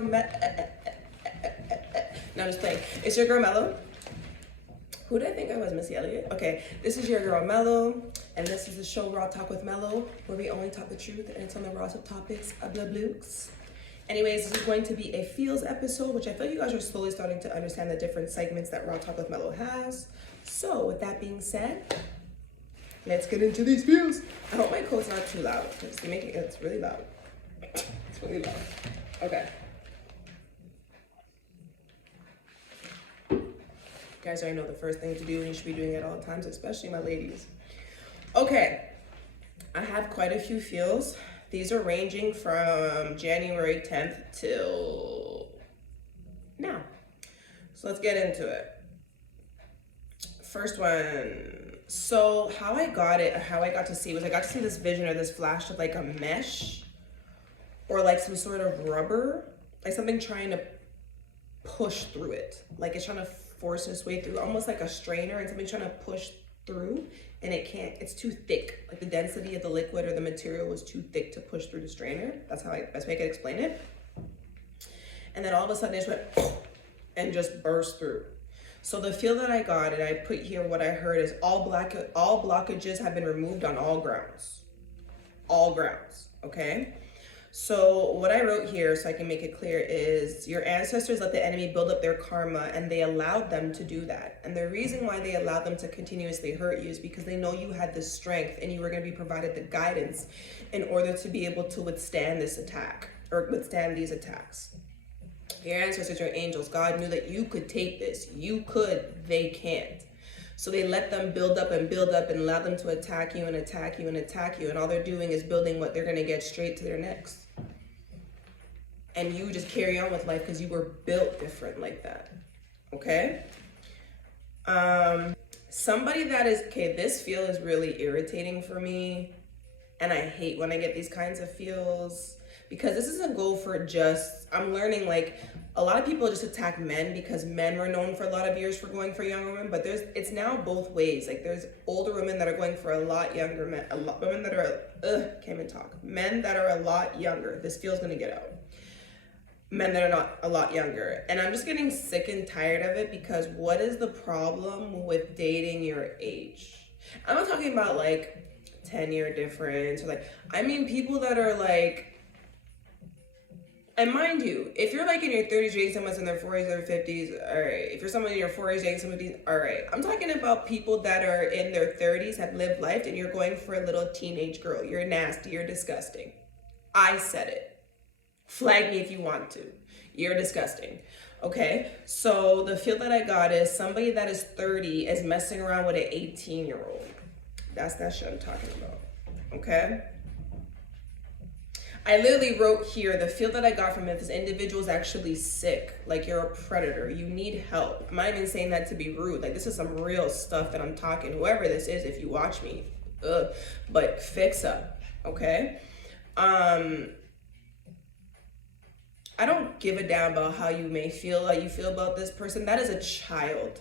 girl, no, I'm just playing. It's your girl, Melo. Who did I think I was, Missy Elliott? Okay, this is your girl, Melo, and this is the show, Raw Talk with Melo, where we only talk the truth, and it's on the raw subtopics of the Blukes. Anyways, this is going to be a feels episode, which I feel you guys are slowly starting to understand the different segments that Raw Talk with Melo has. So, with that being said, let's get into these feels. I hope my coat's not too loud, because it's really loud. It's really loud. Okay. You guys already know the first thing to do, and you should be doing it at all times, especially my ladies. Okay, I have quite a few feels. These are ranging from January 10th till now. So let's get into it. First one. So how I got to see was I got to see this vision or this flash of like a mesh or like some sort of rubber, like something trying to push through it. Like it's trying to force its way through, almost like a strainer, and something trying to push through, and it can't. It's too thick. Like the density of the liquid or the material was too thick to push through the strainer. That's best way I could explain it. And then all of a sudden it just went and just burst through. So the feel that I got, and I put here what I heard, is all blockages have been removed on all grounds. All grounds, okay? So what I wrote here, so I can make it clear, is your ancestors let the enemy build up their karma, and they allowed them to do that. And the reason why they allowed them to continuously hurt you is because they know you had the strength and you were going to be provided the guidance in order to be able to withstand this attack, or withstand these attacks. Your ancestors, your angels, God knew that you could take this. You could, they can't. So they let them build up and allow them to attack you and attack you and attack you. And all they're doing is building what they're going to get straight to their necks. And you just carry on with life because you were built different like that. Okay? Somebody that is, okay, this feel is really irritating for me. And I hate when I get these kinds of feels. Because this isn't go for just, I'm learning like a lot of people just attack men because men were known for a lot of years for going for younger women, but it's now both ways. Like there's older women that are going for a lot younger men, women that are, can't even talk. Men that are a lot younger. This feel's gonna get out. Men that are not a lot younger. And I'm just getting sick and tired of it because what is the problem with dating your age? I'm not talking about like 10-year difference or like, I mean people that are like, and mind you, if you're like in your 30s dating someone in their 40s or 50s, all right. If you're someone in your 40s dating someone, all right. I'm talking about people that are in their 30s, have lived life, and you're going for a little teenage girl. You're nasty, you're disgusting. I said it. Flag me if you want to. You're disgusting. Okay? So the feel that I got is somebody that is 30 is messing around with an 18-year-old. That's that shit I'm talking about. Okay? I literally wrote here, the feel that I got from it, this individual is actually sick. Like you're a predator. You need help. I'm not even saying that to be rude. Like this is some real stuff that I'm talking. Whoever this is, if you watch me, but fix up, okay? I don't give a damn about how you may feel, how you feel about this person. That is a child.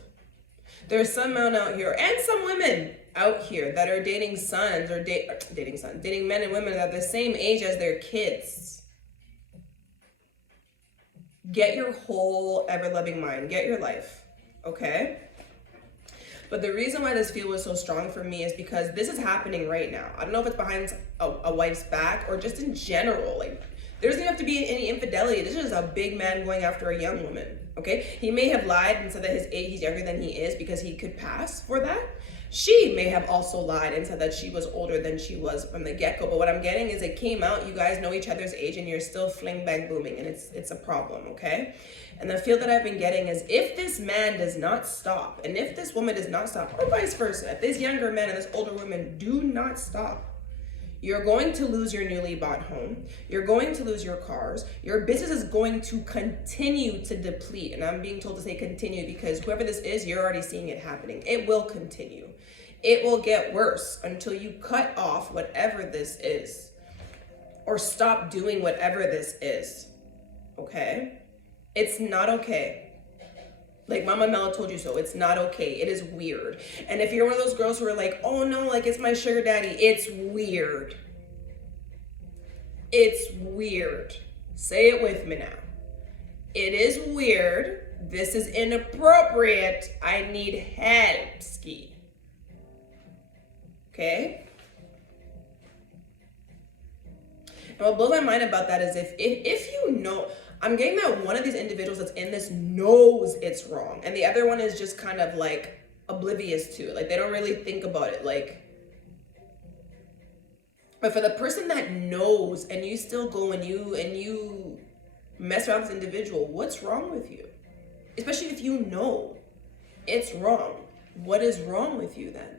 There's some men out here and some women out here that are dating sons or dating men and women that are the same age as their kids. Get your whole ever-loving mind. Get your life, okay? But the reason why this feel was so strong for me is because this is happening right now. I don't know if it's behind a wife's back or just in general. Like, there doesn't have to be any infidelity. This is a big man going after a young woman, okay? He may have lied and said that his age, he's younger than he is because he could pass for that. She may have also lied and said that she was older than she was from the get-go. But what I'm getting is it came out, you guys know each other's age and you're still fling bang booming, and it's a problem, okay? And the feel that I've been getting is if this man does not stop, and if this woman does not stop, or vice versa, if this younger man and this older woman do not stop, you're going to lose your newly bought home. You're going to lose your cars. Your business is going to continue to deplete. And I'm being told to say continue because whoever this is, you're already seeing it happening. It will continue. It will get worse until you cut off whatever this is or stop doing whatever this is. Okay? It's not okay. Like Mama Melo told you so. It's not okay. It is weird. And if you're one of those girls who are like, oh no, like it's my sugar daddy, it's weird. It's weird. Say it with me now. it is weird. This is inappropriate. I need help, ski. Okay? And what blows my mind about that is if you know, I'm getting that one of these individuals that's in this knows it's wrong, and the other one is just kind of like oblivious to it. Like, they don't really think about it. Like, but for the person that knows and you still go and you mess around with this individual, what's wrong with you? Especially if you know it's wrong. What is wrong with you then?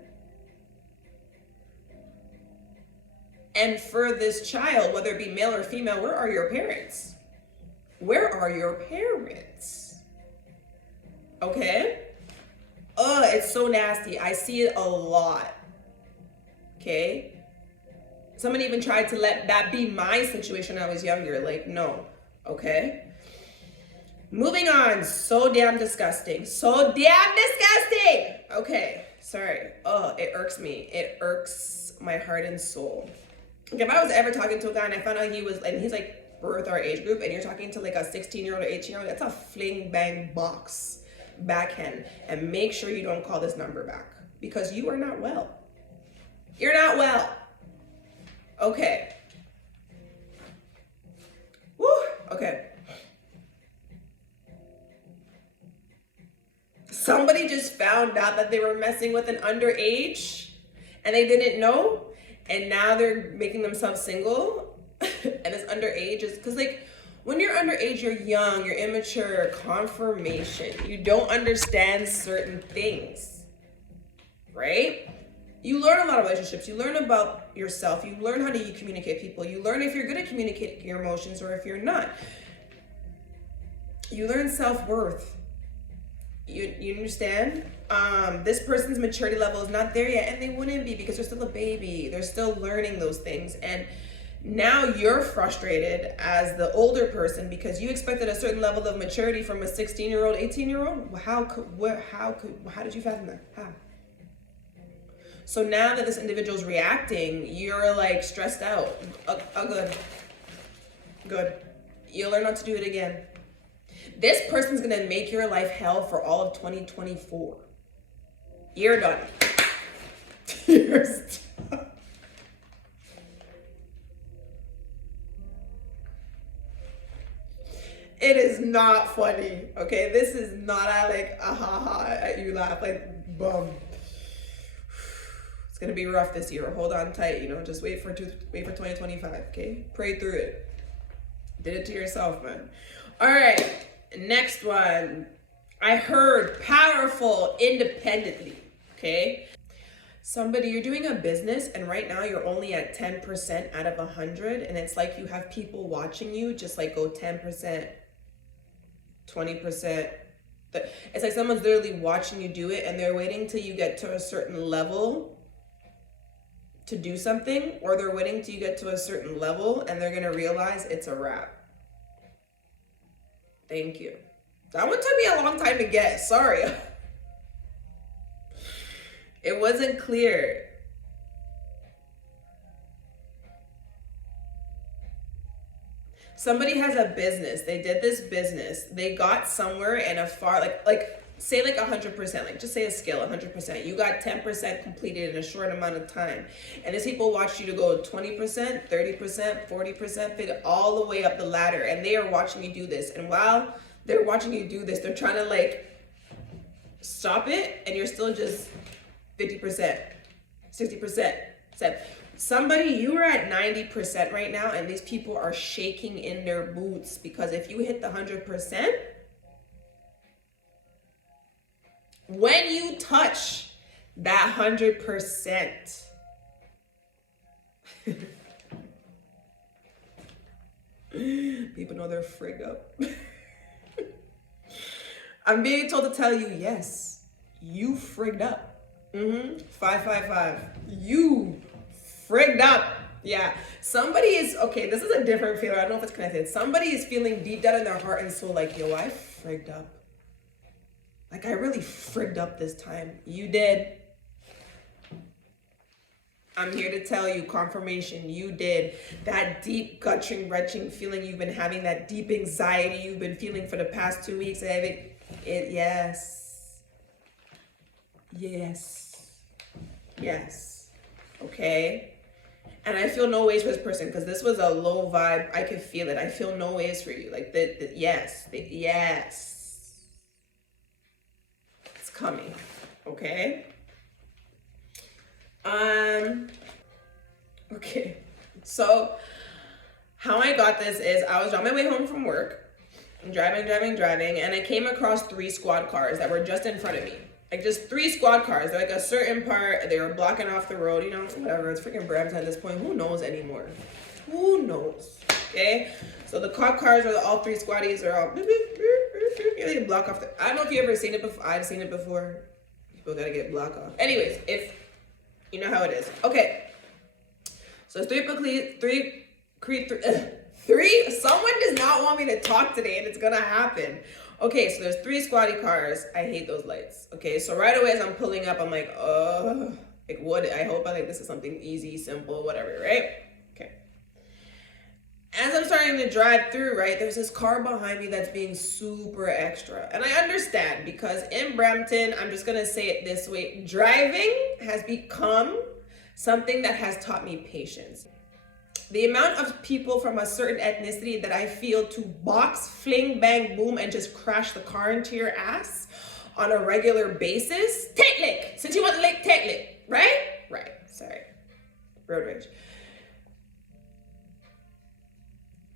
And for this child, whether it be male or female, where are your parents? Where are your parents? Okay? It's so nasty. I see it a lot. Okay? Somebody even tried to let that be my situation when I was younger. Like, no. Okay? Moving on. So damn disgusting. So damn disgusting! Okay. Sorry. It irks me. It irks my heart and soul. Like, if I was ever talking to a guy and I found out he's like birth our age group, and you're talking to like a 16-year-old or 18-year-old, that's a fling bang box backhand. And make sure you don't call this number back, because you are not well. You're not well. Okay. Woo. Okay. Somebody just found out that they were messing with an underage and they didn't know. And now they're making themselves single, and it's underage. Is because, like, when you're underage, you're young, you're immature, confirmation. You don't understand certain things, right? You learn a lot of relationships. You learn about yourself. You learn how to communicate people. You learn if you're good at communicating your emotions or if you're not. You learn self-worth. You understand? This person's maturity level is not there yet, and they wouldn't be because they're still a baby. They're still learning those things. And now you're frustrated as the older person because you expected a certain level of maturity from a 16-year-old, 18-year-old. How did you fathom that? How? So now that this individual's reacting, you're like stressed out. Good. You'll learn not to do it again. This person's gonna make your life hell for all of 2024. You're done. You're stuck. It is not funny, okay? This is not a ha at you laugh, like, bum. It's gonna be rough this year. Hold on tight, just wait for 2025, okay? Pray through it. Did it to yourself, man. All right. Next one. I heard powerful independently. Okay. Somebody, you're doing a business and right now you're only at 10% out of 100. And it's like you have people watching you just like go 10%, 20%. It's like someone's literally watching you do it and they're waiting till you get to a certain level to do something, or they're waiting till you get to a certain level and they're going to realize it's a wrap. Thank you. That one took me a long time to get. Sorry. It wasn't clear. Somebody has a business. They did this business. They got somewhere in a far, say 100%, like just say a scale, 100%. You got 10% completed in a short amount of time. And these people watched you to go 20%, 30%, 40%, fit all the way up the ladder. And they are watching you do this. And while they're watching you do this, they're trying to stop it. And you're still just 50%, 60%. Somebody, you are at 90% right now. And these people are shaking in their boots because if you hit the 100%, when you touch that 100%, people know they're frigged up. I'm being told to tell you, yes, you frigged up. 555. You frigged up. Yeah. Somebody is, okay, this is a different feeling. I don't know if it's connected. Somebody is feeling deep down in their heart and soul like, yo, I frigged up. I really frigged up this time. You did. I'm here to tell you, confirmation, you did. That deep gut wrenching feeling you've been having, that deep anxiety you've been feeling for the past 2 weeks, yes. Okay? And I feel no ways for this person because this was a low vibe. I could feel it. I feel no ways for you. Like, yes. It's coming. Okay? Okay. So, how I got this is I was on my way home from work. I'm driving, and I came across 3 squad cars that were just in front of me. Like, just 3 squad cars. They're like a certain part. They were blocking off the road. You know, whatever. It's freaking Brampton at this point. Who knows anymore? Who knows? Okay? So, the cop cars are all 3 squaddies are all... They block off the... I don't know if you've ever seen it before. I've seen it before. People gotta get blocked off. Anyways, if... You know how it is. Okay. So, it's 3... Someone does not want me to talk today, and it's gonna happen. Okay, so there's 3 squatty cars. I hate those lights. Okay, so right away as I'm pulling up, I'm like, like what? I hope this is something easy, simple, whatever, right? Okay. As I'm starting to drive through, right, there's this car behind me that's being super extra. And I understand because in Brampton, I'm just gonna say it this way, driving has become something that has taught me patience. The amount of people from a certain ethnicity that I feel to box, fling, bang, boom, and just crash the car into your ass on a regular basis. Take lick. Since you want the lick, take lick. Right? Right. Sorry. Road rage.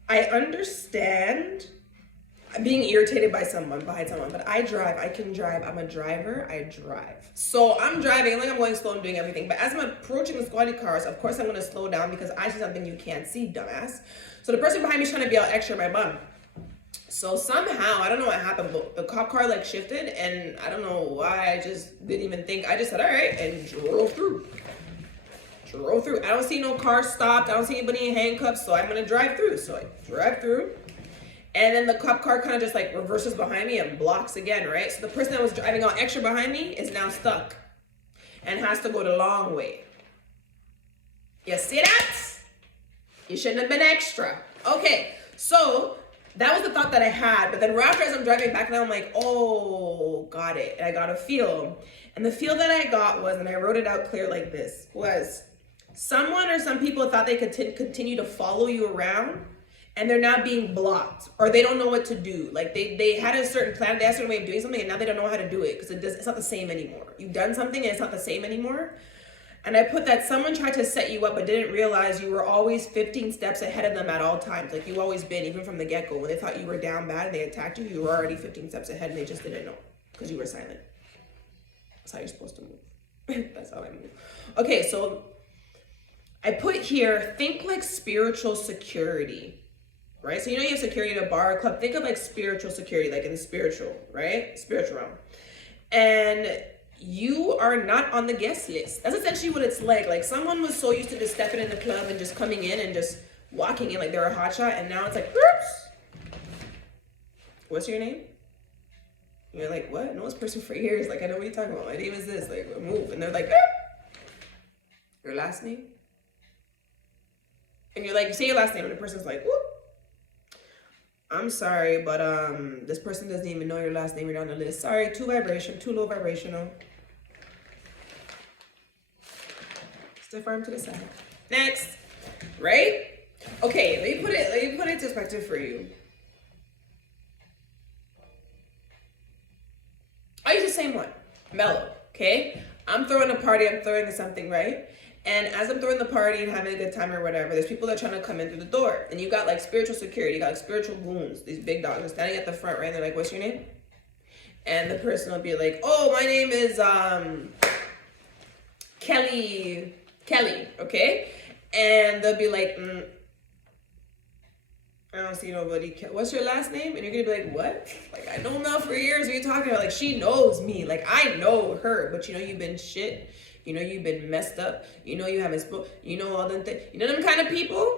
I understand being irritated by someone, but I drive. I can drive. I'm a driver. I drive. So I'm driving. I'm going slow and doing everything. But as I'm approaching the squatty cars, of course I'm going to slow down because I see something you can't see, dumbass. So the person behind me is trying to be all extra, my bum. So somehow, I don't know what happened, but the cop car like shifted, and I don't know why. I just didn't even think. I just said, all right, and drove through. I don't see no car stopped. I don't see anybody in handcuffs, so I'm going to drive through. So I drive through. And then the cop car kind of just like reverses behind me and blocks again, right? So the person that was driving all extra behind me is now stuck and has to go the long way. You see that? You shouldn't have been extra. Okay, so that was the thought that I had. But then right after as I'm driving back now, I'm like, oh, got it. And I got a feel. And the feel that I got was, and I wrote it out clear like this, was someone or some people thought they could continue to follow you around, and they're now being blocked, or they don't know what to do. Like they had a certain plan, they had a certain way of doing something, and now they don't know how to do it because it's not the same anymore. You've done something and it's not the same anymore. And I put that someone tried to set you up but didn't realize you were always 15 steps ahead of them at all times. Like you've always been, even from the get-go. When they thought you were down bad and they attacked you, you were already 15 steps ahead and they just didn't know because you were silent. That's how you're supposed to move. That's how I move. Okay, so I put here, think like spiritual security. Right? So you know you have security at a bar or club. Think of like spiritual security, like in the spiritual, right? Spiritual realm. And you are not on the guest list. That's essentially what it's like. Like someone was so used to just stepping in the club and just coming in and just walking in like they're a hotshot, and now it's like, oops. What's your name? You're like, what? No, this person for years. Like, I know what you're talking about. My name is this. Like, move. And they're like, your last name? And you're like, you say your last name, and the person's like, whoop. I'm sorry, but this person doesn't even know your last name. You're on the list. Sorry, too low vibrational. Stiff arm to the side. Next, right? Okay, let me put it in perspective for you. I use the same one, MELO. Okay, I'm throwing a party. I'm throwing something, right? And as I'm throwing the party and having a good time or whatever, there's people that are trying to come in through the door. And you got like spiritual security, you got like spiritual goons, these big dogs are standing at the front, right? And they're like, what's your name? And the person will be like, oh, my name is Kelly, okay? And they'll be like, I don't see nobody. What's your last name? And you're gonna be like, what? Like, I know Mel for years. What are you talking about? Like, she knows me. Like, I know her. But you know you've been shit. You know you've been messed up. You know you haven't spoke. You know all them things. You know them kind of people?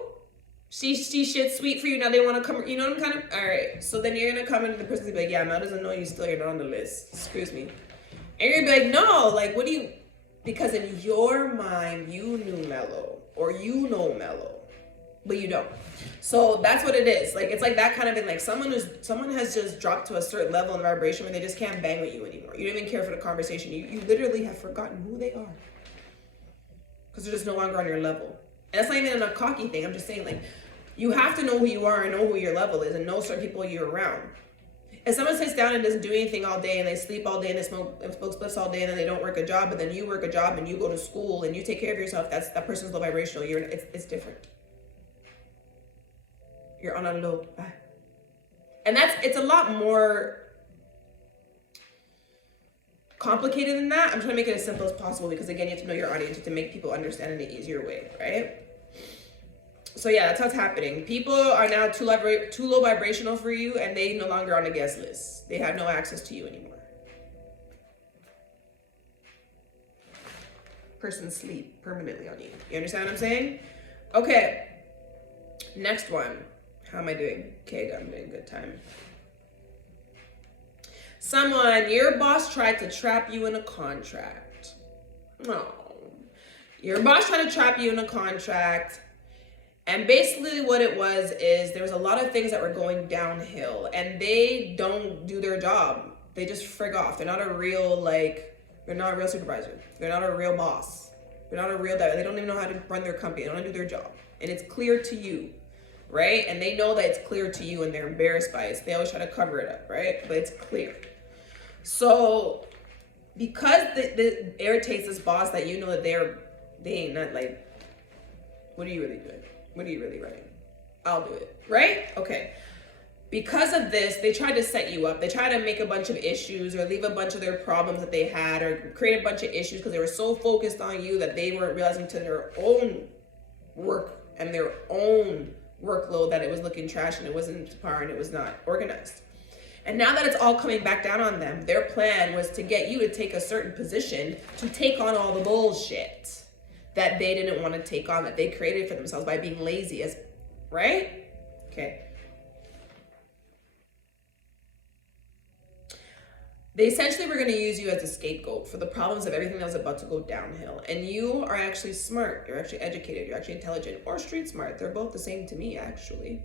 She shit sweet for you. Now they want to come. You know them kind of. All right. So then you're gonna come into the person and be like, yeah, Mel doesn't know you still. You're not on the list. Excuse me. And you're gonna be like, no. Like, what do you? Because in your mind, you knew Melo, or you know Melo, but you don't. So that's what it is. Like, it's like that kind of thing. Like someone has just dropped to a certain level in the vibration where they just can't bang with you anymore. You don't even care for the conversation. You literally have forgotten who they are. Because they're just no longer on your level. And that's not even a cocky thing. I'm just saying, like, you have to know who you are and know who your level is and know certain people you're around. If someone sits down and doesn't do anything all day and they sleep all day and they smoke spliffs all day and then they don't work a job, but then you work a job and you go to school and you take care of yourself, that person's low vibrational. It's different. You're on a low. And it's a lot more complicated than that. I'm trying to make it as simple as possible because, again, you have to know your audience to make people understand in an easier way, right? So yeah, that's what's happening. People are now too low vibrational for you, and they no longer on the guest list. They have no access to you anymore. Person sleep permanently on you. You understand what I'm saying? Okay. Next one. How am I doing? Okay, I'm doing good time. Your boss tried to trap you in a contract. No. Your boss tried to trap you in a contract. And basically what it was is there was a lot of things that were going downhill and they don't do their job. They just frig off. They're not a real, they're not a real supervisor. They're not a real boss. They're not a real, they don't even know how to run their company. They don't know how to do their job. And it's clear to you, right? And they know that it's clear to you and they're embarrassed by it. So they always try to cover it up, right? But it's clear. So because it irritates this boss that you know that they ain't not like, what are you really doing? What are you really writing? I'll do it, right? Okay. Because of this, they tried to set you up. They tried to make a bunch of issues or leave a bunch of their problems that they had or create a bunch of issues because they were so focused on you that they weren't realizing to their own work and their own workload that it was looking trash and it wasn't par and it was not organized. And now that it's all coming back down on them, their plan was to get you to take a certain position to take on all the bullshit that they didn't want to take on, that they created for themselves by being lazy, right? Okay. They essentially were going to use you as a scapegoat for the problems of everything that was about to go downhill. And you are actually smart. You're actually educated. You're actually intelligent or street smart. They're both the same to me, actually.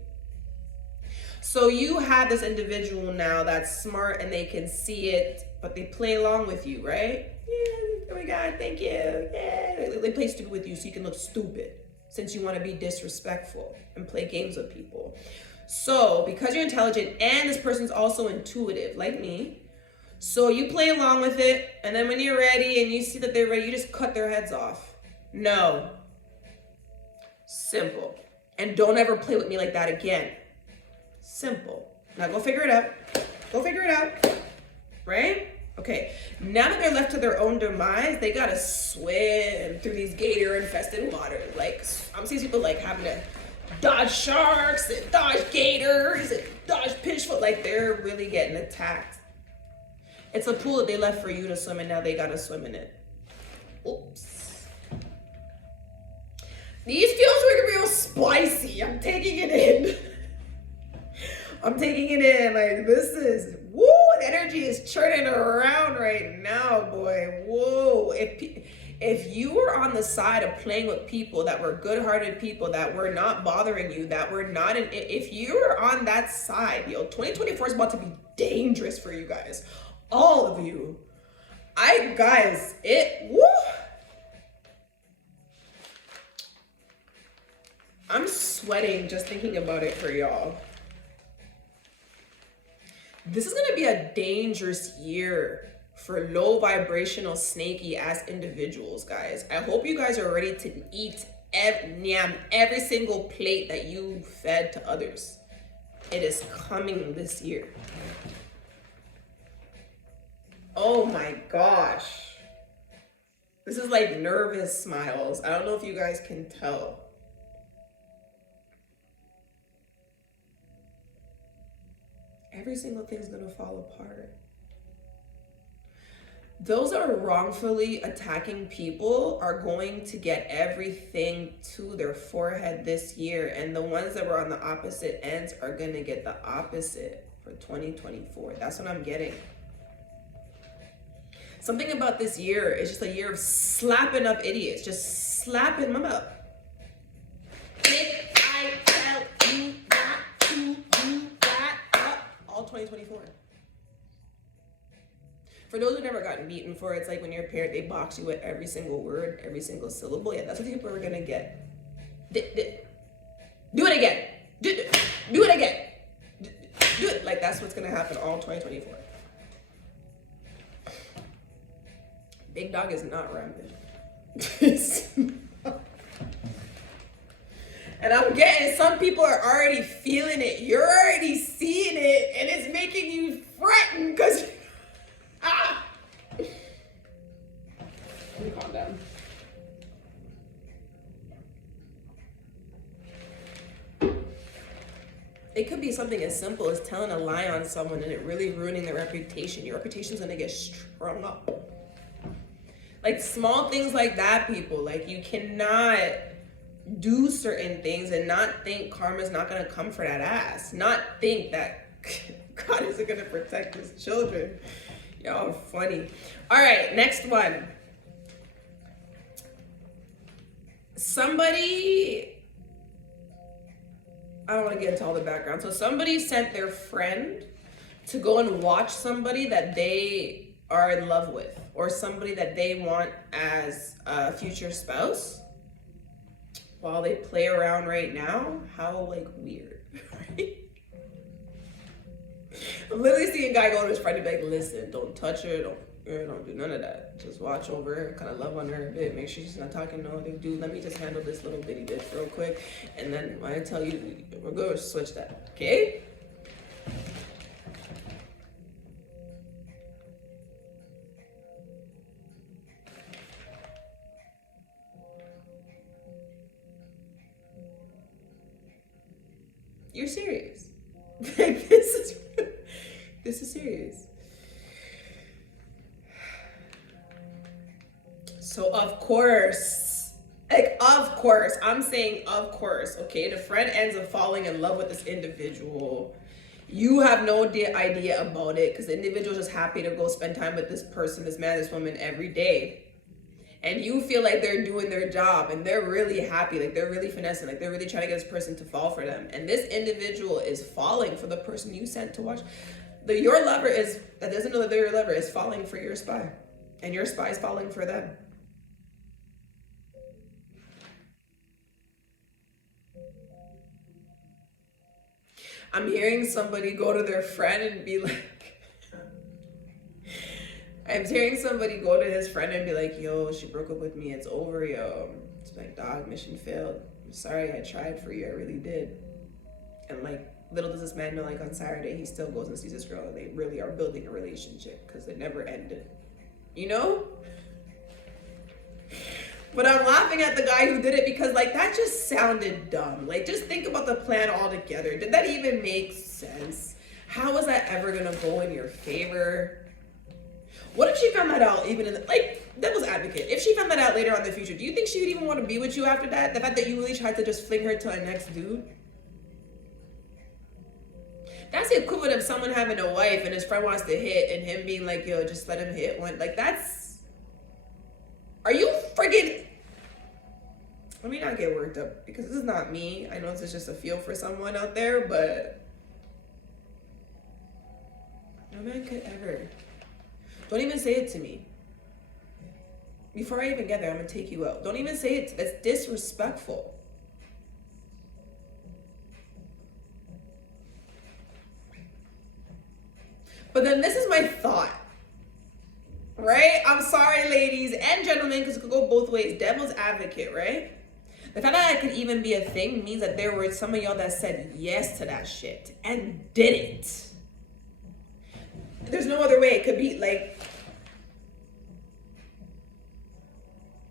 So you have this individual now that's smart and they can see it, but they play along with you, right? Yeah, oh my God, thank you. Yeah. They play stupid with you so you can look stupid since you want to be disrespectful and play games with people. So because you're intelligent and this person's also intuitive like me, so you play along with it, and then when you're ready and you see that they're ready, you just cut their heads off. No. Simple. And don't ever play with me like that again. Simple. Now go figure it out. Go figure it out. Right? Okay. Now that they're left to their own demise, they gotta swim through these gator-infested waters. Like, I'm seeing people like having to dodge sharks and dodge gators and dodge pitchfoot. Like, they're really getting attacked. It's a pool that they left for you to swim in. Now they gotta swim in it. Oops. These feels are real spicy. I'm taking it in. I'm taking it in. Like, this is, woo, the energy is churning around right now, boy. Whoa. If you were on the side of playing with people that were good-hearted people, that were not bothering you, that were not, if you were on that side, 2024 is about to be dangerous for you guys. All of you. Woo. I'm sweating just thinking about it for y'all. This is gonna be a dangerous year for low vibrational snaky ass individuals, guys. I hope you guys are ready to eat every single plate that you fed to others. It is coming this year. Oh my gosh. This is like nervous smiles. I don't know if you guys can tell. Every single thing's gonna fall apart. Those that are wrongfully attacking people are going to get everything to their forehead this year. And the ones that were on the opposite ends are gonna get the opposite for 2024. That's what I'm getting. Something about this year is just a year of slapping up idiots, just slapping them up. Did I tell you not to do that up? All 2024. For those who've never gotten beaten before, it's like when you're a parent, they box you with every single word, every single syllable. Yeah, that's what people are gonna get. Do it again. Do it again. Do it. Like, that's what's gonna happen all 2024. Big dog is not rampant. And I'm getting, some people are already feeling it. You're already seeing it, and it's making you fretting because let me calm down. It could be something as simple as telling a lie on someone and it really ruining their reputation. Your reputation's gonna get strung up. Like, small things like that, people. Like, you cannot do certain things and not think karma's not gonna come for that ass. Not think that God isn't gonna protect his children. Y'all are funny. All right, next one. Somebody, I don't want to get into all the background. So somebody sent their friend to go and watch somebody that they are in love with, or somebody that they want as a future spouse, while they play around right now. How, like, weird, right? I'm literally seeing a guy go to his friend and be like, listen, don't touch her, don't do none of that. Just watch over her, kind of love on her a bit, make sure she's not talking no other dude. Let me just handle this little bitty bitch real quick, and then when I tell you, we're going to switch that, okay? You're serious. Like, this is serious. So of course, I'm saying of course, okay, the friend ends up falling in love with this individual. You have no idea about it because the individual is just happy to go spend time with this person, this man, this woman every day. And you feel like they're doing their job and they're really happy, like they're really finessing, like they're really trying to get this person to fall for them. And this individual is falling for the person you sent to watch. Your lover is, that doesn't know that they're your lover, is falling for your spy. And your spy is falling for them. I'm hearing somebody go to their friend and be like, I'm hearing somebody go to his friend and be like, yo, she broke up with me, it's over, yo. It's like, dog, mission failed. I'm sorry, I tried for you, I really did. And like, little does this man know, like on Saturday, he still goes and sees this girl and they really are building a relationship because it never ended. You know? But I'm laughing at the guy who did it because, like, that just sounded dumb. Like, just think about the plan altogether. Did that even make sense? How was that ever gonna go in your favor? What if she found that out even in the, like, devil's advocate, if she found that out later on in the future, do you think she would even want to be with you after that? The fact that you really tried to just fling her to a next dude? That's the equivalent of someone having a wife and his friend wants to hit and him being like, yo, just let him hit one. Like, that's, are you friggin', let me not get worked up because this is not me. I know this is just a feel for someone out there, but no man could ever. Don't even say it to me. Before I even get there, I'm gonna take you out. Don't even say it. That's disrespectful. But then this is my thought, right? I'm sorry, ladies and gentlemen, because it could go both ways. Devil's advocate, right? The fact that that could even be a thing means that there were some of y'all that said yes to that shit and did it. There's no other way. It could be like,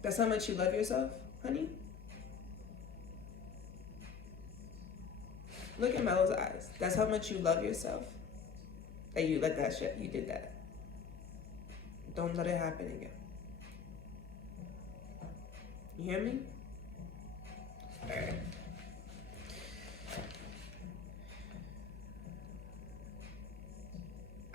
that's how much you love yourself, honey? Look at Melo's eyes. That's how much you love yourself. That you let that shit, you did that. Don't let it happen again. You hear me? All right.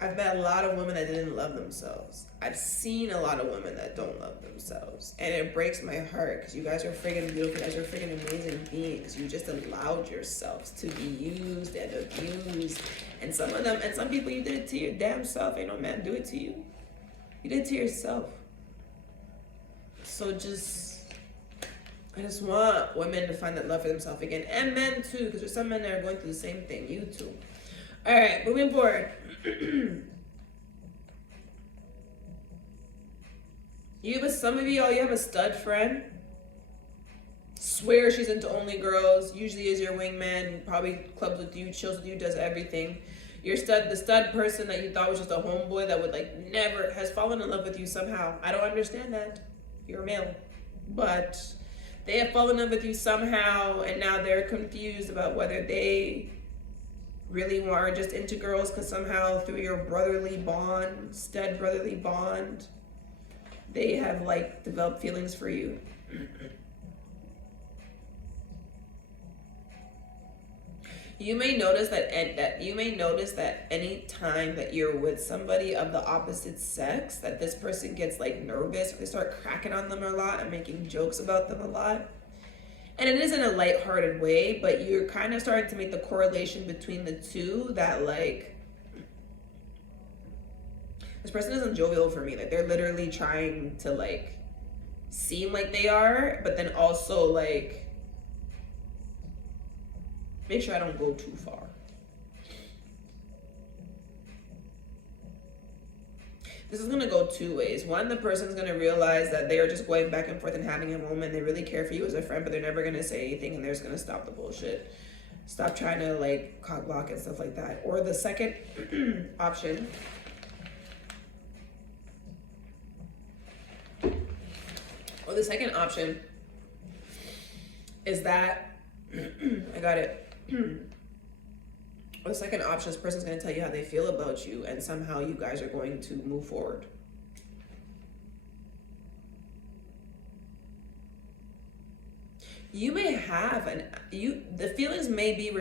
I've met a lot of women that didn't love themselves. I've seen a lot of women that don't love themselves. And it breaks my heart because you guys are friggin' beautiful. You guys are friggin' amazing beings. You just allowed yourselves to be used and abused. And some people, you did it to your damn self. Ain't no man do it to you. You did it to yourself. So I just want women to find that love for themselves again. And men too, because there's some men that are going through the same thing. You too. All right, moving forward. Some of y'all, you have a stud friend. Swear she's into only girls. Usually is your wingman. Probably clubs with you, chills with you, does everything. The stud person that you thought was just a homeboy that would like never has fallen in love with you somehow. I don't understand that. You're a male, but they have fallen in love with you somehow, and now they're confused about whether they really are just into girls because somehow through your brotherly bond, stud brotherly bond, they have like developed feelings for you. You may notice that any time that you're with somebody of the opposite sex, that this person gets like nervous, or they start cracking on them a lot and making jokes about them a lot. And it is in a lighthearted way, but you're kind of starting to make the correlation between the two that like, this person isn't jovial for me. Like they're literally trying to like seem like they are, but then also like make sure I don't go too far. This is gonna go two ways. One, the person's gonna realize that they are just going back and forth and having a moment. They really care for you as a friend, but they're never gonna say anything, and they're just gonna stop the bullshit. Stop trying to like cock block and stuff like that. Or the second option is that I got it. Or the second option, this person's going to tell you how they feel about you, and somehow you guys are going to move forward. You may have the feelings may be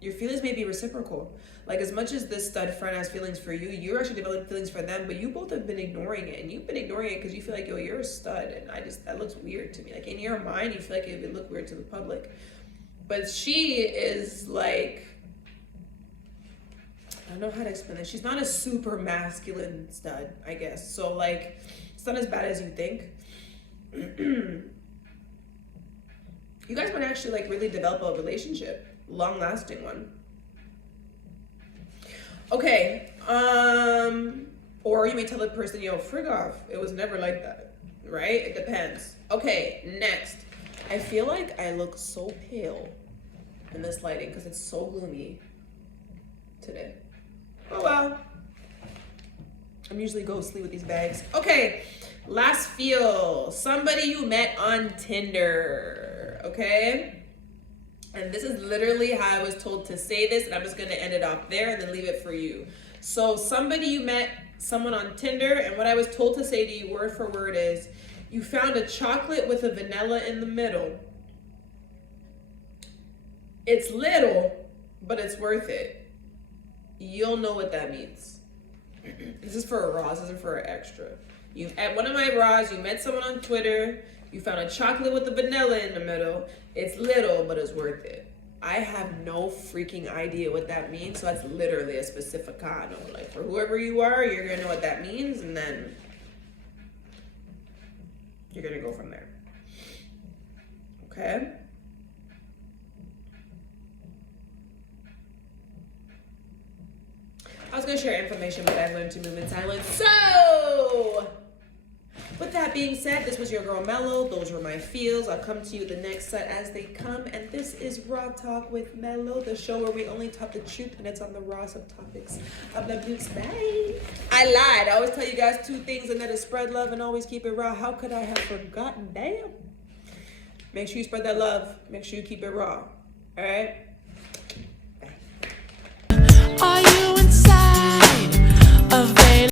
your feelings may be reciprocal. Like as much as this stud friend has feelings for you, you're actually developing feelings for them, but you both have been ignoring it, and you've been ignoring it because you feel like, yo, you're a stud, and that looks weird to me. Like in your mind, you feel like it would look weird to the public. But she is like, I don't know how to explain this. She's not a super masculine stud, I guess. So like, it's not as bad as you think. You guys might actually like really develop a relationship, long-lasting one. Okay, or you may tell the person, yo, frig off. It was never like that, right? It depends. Okay, next. I feel like I look so pale in this lighting because it's so gloomy today. Oh well. I'm usually ghostly with these bags. Okay, last feel. Somebody you met on Tinder, okay? And this is literally how I was told to say this, and I'm just gonna end it off there and then leave it for you. So you met someone on Tinder, and what I was told to say to you word for word is, you found a chocolate with a vanilla in the middle. It's little, but it's worth it. You'll know what that means. This is for a raw, this isn't for an extra. At one of my raws, you met someone on Twitter, you found a chocolate with the vanilla in the middle. It's little, but it's worth it. I have no freaking idea what that means, so that's literally a specificano. Like for whoever you are, you're gonna know what that means, and then you're gonna go from there. Okay? I was gonna share information, but I've learned to move in silence. So, with that being said, this was your girl Melo. Those were my feels. I'll come to you the next set as they come. And this is Raw Talk with Melo, the show where we only talk the truth, and it's on the raw subtopics of the Blukes. Bye. I lied. I always tell you guys two things, and that is spread love and always keep it raw. How could I have forgotten? Damn. Make sure you spread that love. Make sure you keep it raw. All right? Bye.